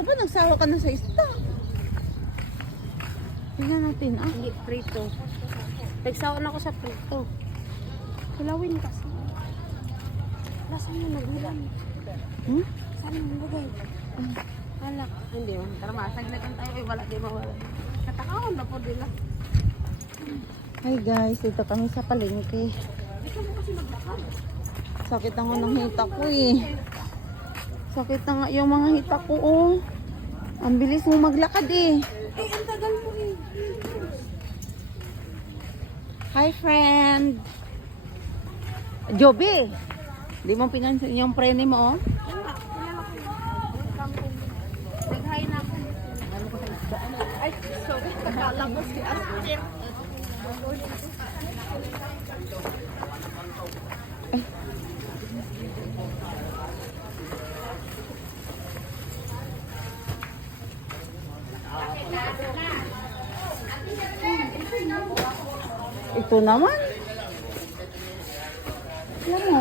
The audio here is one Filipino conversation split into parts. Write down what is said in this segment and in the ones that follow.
Aba, nagsawa ka na sa isda. Tingnan natin, ah. Hindi, prito. Nagsawan ako sa prito. Kulawin kasi. Nasaan mo nagulan? Hmm? Saan mo nagay? Alak. Hindi mo. Tara masaglagan tayo. Eh, wala di mawala. Katakaon na po nila. Hi guys, dito kami sa palengke. Dito kasi maglakad. Sakit ang ng hita ko eh. Sakit na nga yung mga hita ko oh. Ang bilis mo maglakad eh. Eh, ang tagal mo eh. Hi friend. Joby. Di mo pinansin yung prene mo oh. Nag-hi na ako. Ay, sorry. Akala ko si Aster. Ito naman. Alam mo,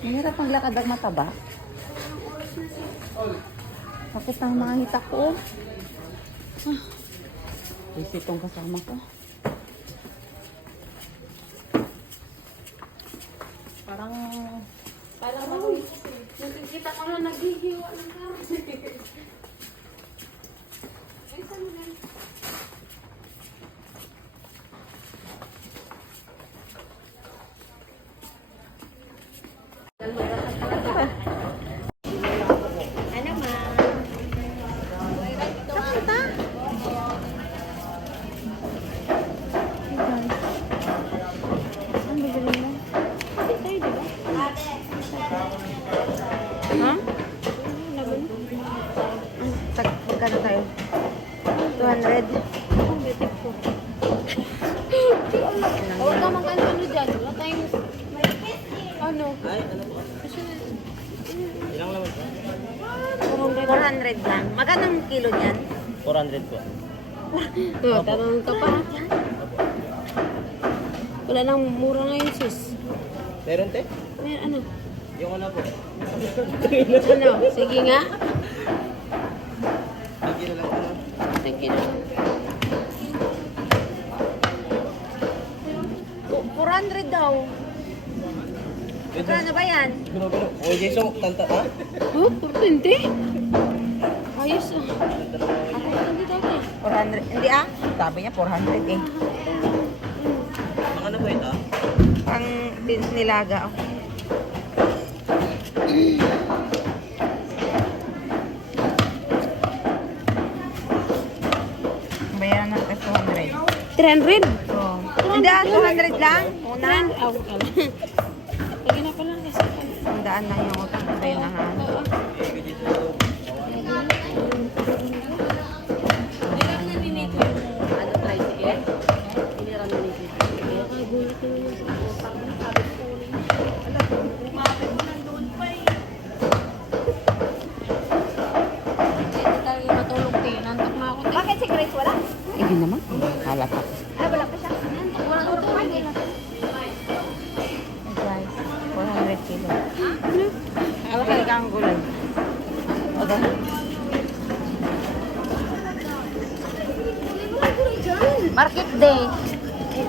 mahirap maglakad ang mataba. Sakit ang mga hita ko. Ah, busy itong kasama ko. Parang, Parang ako. Nakikita ko na naghihiwa ng karne. Ay, saan mo yan? Ano ma? sakit ah. Hey guys. Ang bibili mo? Kasi tayo, di ba? Ha? Laban. Tag, magkano tayo? 200. Ang bitik ko. Huwag ka mag-ano dyan. Wala tayong... Ano? Ay, ano po? Ilang laman po? 400 lang. Magkano ang kilo niyan? 400 po. Oh, tanong ka pa. Wala nang mura ngayon, sis. Meron te? Ano? Yung ano po? Ano? Sige nga. Hindi na lang ano. Thank you. Ku- 400 daw. Magkano ba yan? O Jason, tanta ha? Oh, 420? Ayos ah. Ako hindi dati. 400. Hindi ah. Sabi niya 400 eh. Ang ano po ito? Pang nilaga. oh. 300? So, hindi ah, 200 lang. Una. Aw, kala. Lagi na pala kasi. Tandaan lang yung utang ko sa'yo na ha. Oo. Ano tricycle? Iniram na ni Tito. Ay, gulit na naman sa utak mo. Sabi ko ulit. Alam ko, umapit mo nandoon pa eh. Hindi tayo matulog din. Nantok na ako. Bakit si Grace wala? Eh, di naman. Halat ako. Ay, wala pa siya. Nantok wala ko tulog eh. Hey guys, 400 kilo. Ano kaya kang gulay? Okay. Market day.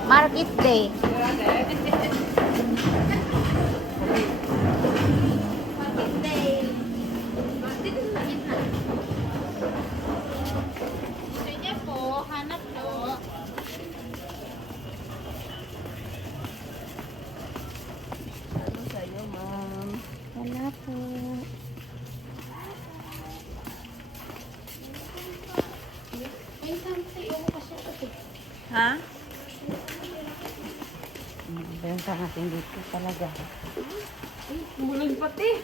Market day. Sige po, hanap po. Ano sa'yo, ma'am? Wala po. May something ako kasi ako. Ha? Benta natin dito talaga. Ay, mulan pati.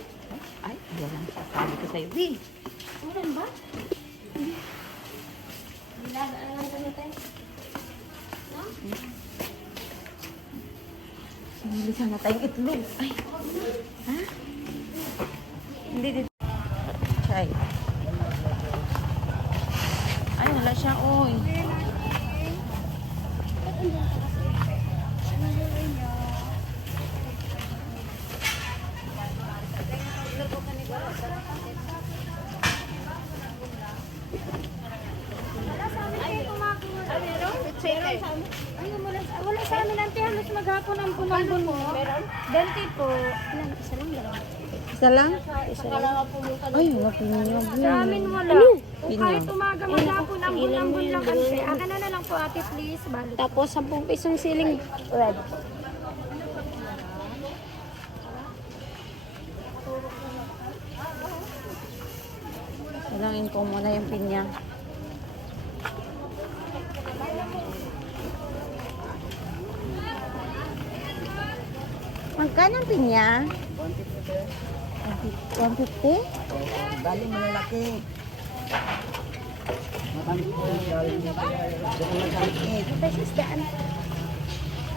Ay, yan ang sasabi ko sa'yo. Di. Mulan ba? Nilaga na lang kami tayo. No? Sinili sana tayong itlog. Ay. Ha? Hindi dito. Chay. Ay, wala siya, oy. Tapos maghapon ang punambon mo. Meron? 20 po. Ilan? Isa lang dalawa. Isa lang? Isa lang. Ay, wala pinyag Sa amin wala. Pinyag. kahit umaga maghapon ang punambon lang kasi. Akin na na lang po ate please. Balik. Tapos 10 pisong siling red. Ilangin ko muna yung pinya. Magkano ang pinya? 150? Bali malalaki. Pesos daan.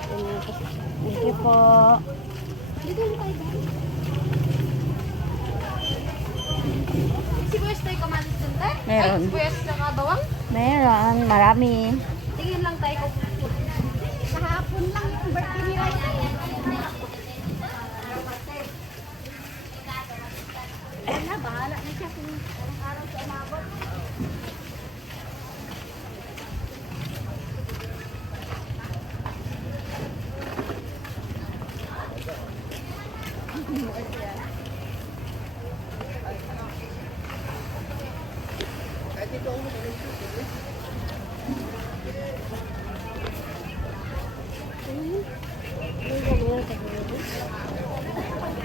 Thank you po. Si Boys tayo kamatis dun tayo? Meron. Ay, Boys na kabawang? Meron, marami. Tingin lang tayo kung kahapon lang yung birthday ni Rai. Bahala na siya kung anong araw siya umabot.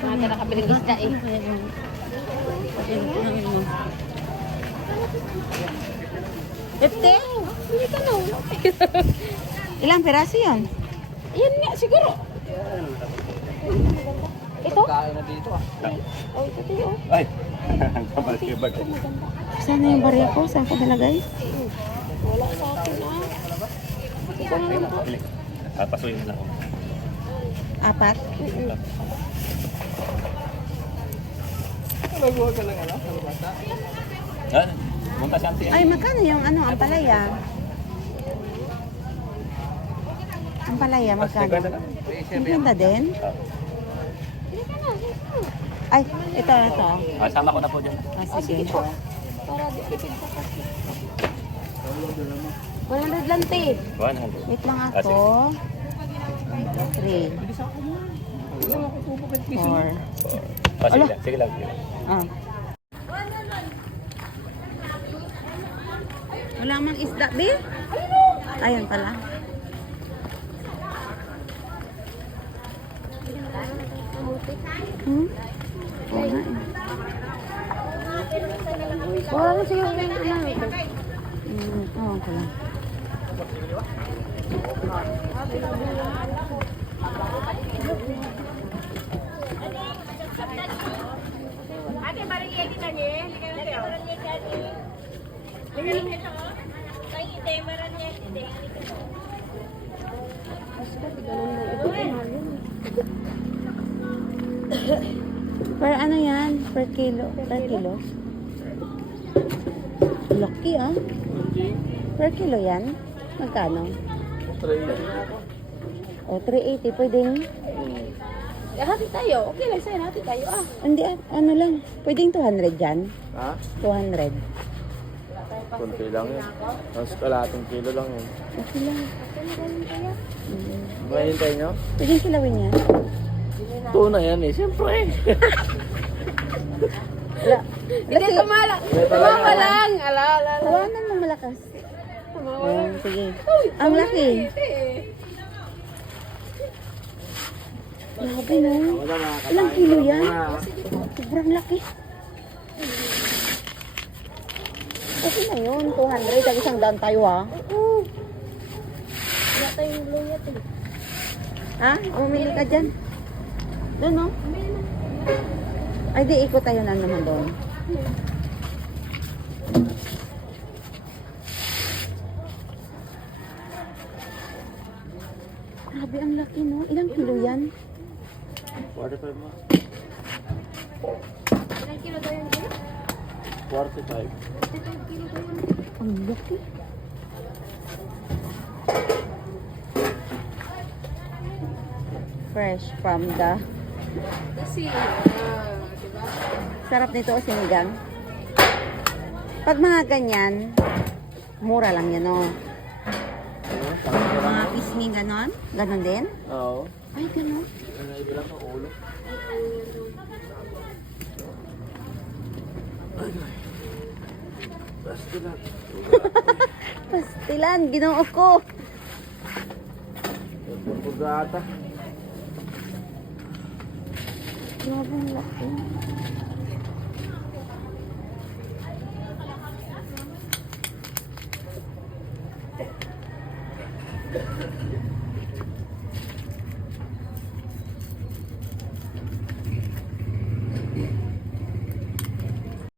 Mga ka nakabiling isda eh. Fifty? Ilang piraso yun? Yan nga siguro. Ito? Kain na dito ah. Oh, ito tayo. Ay, kapal siya ba? Saan na yung barya ko? Saan ko nilagay? Wala sa akin ah. Ito na lang po. Papasuyin na lang ako. Apat? Nagawa ka lang ano? Sa bata? Ah, Punta siya ang Ay, magkano yung ano, ang palaya? Ang palaya, magkano? Ang ganda din? Ay, ito, ito. Ah, sama ko na po dyan. Ah, sige. Para di tipid ka kasi. 100 lang te. 100. Wait lang Ah, ako. Three. Four. Ah, sige lang, sige lang. sige lang. Ah. Wala mang isda, Bi? Ayun pala. Hmm? Nga eh. Wala na siguro yung ano. Hmm, oo pala. Per ano yan? Per kilo? Per kilo? Laki ah. Per kilo yan? Magkano? O, 380. Pwedeng, Eh, hati tayo. Okay lang sa'yo. Hati tayo ah. hindi ah, ano lang. Pwedeng 200 dyan? Ha? 200. Kunti lang yun. Mas kalating kilo lang yun. Okay lang. Mm. Mahintay nyo? Pwedeng kilawin yan? Tuna yan eh. Siyempre. Wala. Hindi, tumala. Tumama lang. Ala, ala, ala. Tawanan mo malakas. Oh, sige. Ang laki. Grabe no. Ilang kilo yan? Sobrang laki. Okay na yun. 200. Tag isang daan tayo ah. Wala tayong luyat eh. Ha? Umili ka dyan. Doon no? Ay di ikot tayo na naman doon. Grabe ang laki no. Ilang kilo yan? 45 mo. Ilang kilo tayo yung kilo? 45. Ang laki. Fresh from the... Kasi, ah, diba? Sarap nito o sinigang. Pag mga ganyan, mura lang yan o. Mga Disney, ganon? Ganon din? Oo. Ay, ganon. Ano, iba lang ang ulo. Basta lang. Pastilan, ginoo ko. Pagkata. Grabe ang laki.